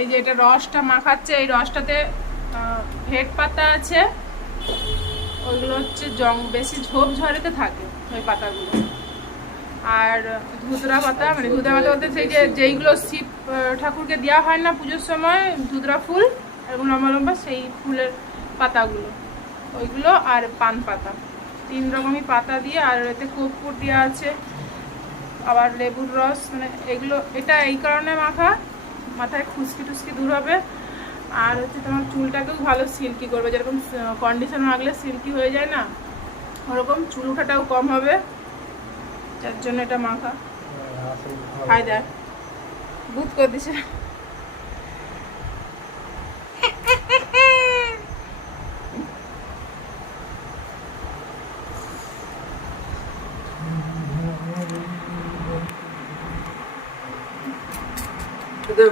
এই যে এটা রসটা মাখাচ্ছে, এই রসটাতে হেড পাতা আছে, ওইগুলো হচ্ছে বেশি ঝোপ ঝড়েতে থাকে ওই পাতাগুলো। আর ধুতরা পাতা, মানে ধুতরা পাতা বলতে সেই যে যেইগুলো শিব ঠাকুরকে দেওয়া হয় না পুজোর সময়, ধুতরা ফুল এরকম লম্বা লম্বা, সেই ফুলের পাতাগুলো ওইগুলো। আর পান পাতা, 3 রকমই পাতা দিয়ে, আর এতে কর্পূর দেওয়া আছে, আবার লেবুর রস, মানে এগুলো এটা এই কারণে মাখা, মাথায় খুশকি টুসকি দূর হবে। আর হচ্ছে তোমার চুলটাকেও ভালো সিল্কি করবে, যেরকম কন্ডিশন মাখলে সিল্কি হয়ে যায় না, ওরকম চুল ওঠাটাও কম হবে, যার জন্য এটা মাখা। খাই দেখ বুধ করে দিছে।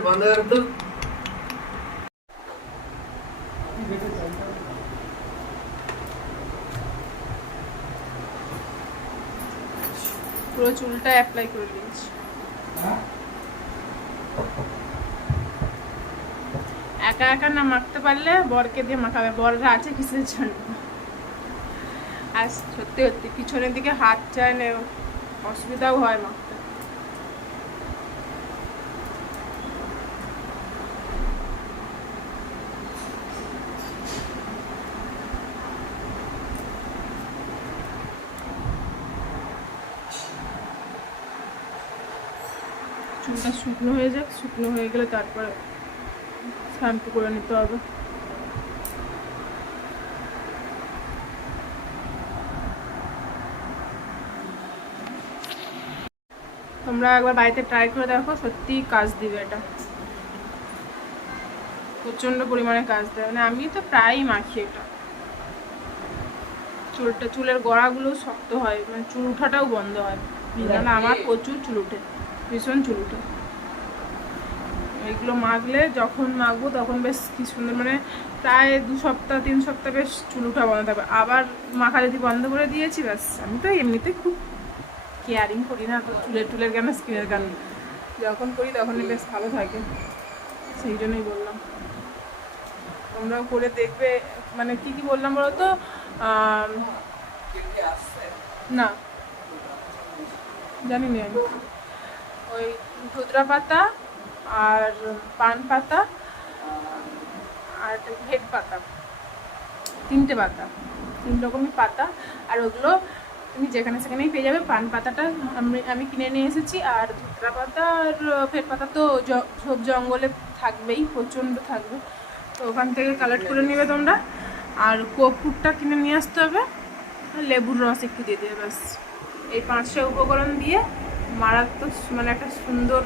बंद कर दो। পুরো চুলটা অ্যাপ্লাই করে দিয়েছি। একা একা না মাখতে পারলে বরকে দিয়ে মাখাবে, বররা আছে কিসের জন্য। আর সত্যি সত্যি পিছনের দিকে হাত চায় না, অসুবিধাও হয় মাখতে। চুলটা শুকনো হয়ে যাক, শুকনো হয়ে গেলে তারপরে শ্যাম্পু করে নিতে হবে। তোমরা একবার বাড়িতে ট্রাই করে দেখো, সত্যিই কাজ দিবে এটা, প্রচণ্ড পরিমাণে কাজ দেয়। মানে আমি তো প্রায়ই মাখি এটা। চুলের গোড়াগুলো শক্ত হয়, মানে চুল উঠাটাও বন্ধ হয়। না আমার প্রচুর চুল উঠে, ভীষণ চুল উঠে। এইগুলো মাখলে যখন মাখবো তখন বেশ কি সুন্দর, মানে প্রায় 2 সপ্তাহ 3 সপ্তাহ বেশ চুল উঠা বন্ধ থাকবে। আবার মাখা যদি বন্ধ করে দিয়েছি ব্যাস, আমি তো এমনিতে খুব কেয়ারিং করি না তো চুলের কেন স্কিনের কেন, যখন করি তখনই বেশ ভালো থাকে, সেই জন্যই বললাম তোমরাও করে দেখবে। মানে কি কি বললাম বলো তো, না জানি না আমি। ওই ধুতরা পাতা আর পান পাতা আর হেড পাতা, 3টে পাতা, 3 রকমই পাতা। আর ওগুলো তুমি যেখানে সেখানেই পেয়ে যাবে। পান পাতাটা আমি কিনে নিয়ে এসেছি, আর ধুতরা পাতা আর হেড পাতা তো ঝোপ জঙ্গলে থাকবেই, প্রচণ্ড থাকবে, তো ওখান থেকে কালেক্ট করে নেবে তোমরা। আর কর্পূরটা কিনে নিয়ে আসতে হবে, লেবুর রস একটু দিয়ে দেবে ব্যাস। এই 5টা উপকরণ দিয়ে মারাত্মক, মানে একটা সুন্দর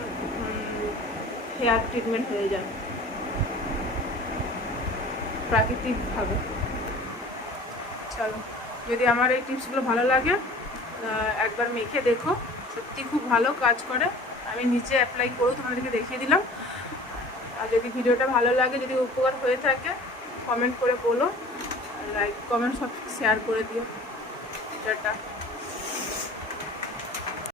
হেয়ার ট্রিটমেন্ট হয়ে যায় প্রাকৃতিকভাবে। চলো, যদি আমার এই টিপসগুলো ভালো লাগে একবার মেখে দেখো, সত্যি খুব ভালো কাজ করে। আমি নিচে অ্যাপ্লাই করেও তোমাদেরকে দেখিয়ে দিলাম। আর যদি ভিডিওটা ভালো লাগে, যদি উপকার হয়ে থাকে, কমেন্ট করে বলো, লাইক কমেন্ট সব শেয়ার করে দিও। টাটা।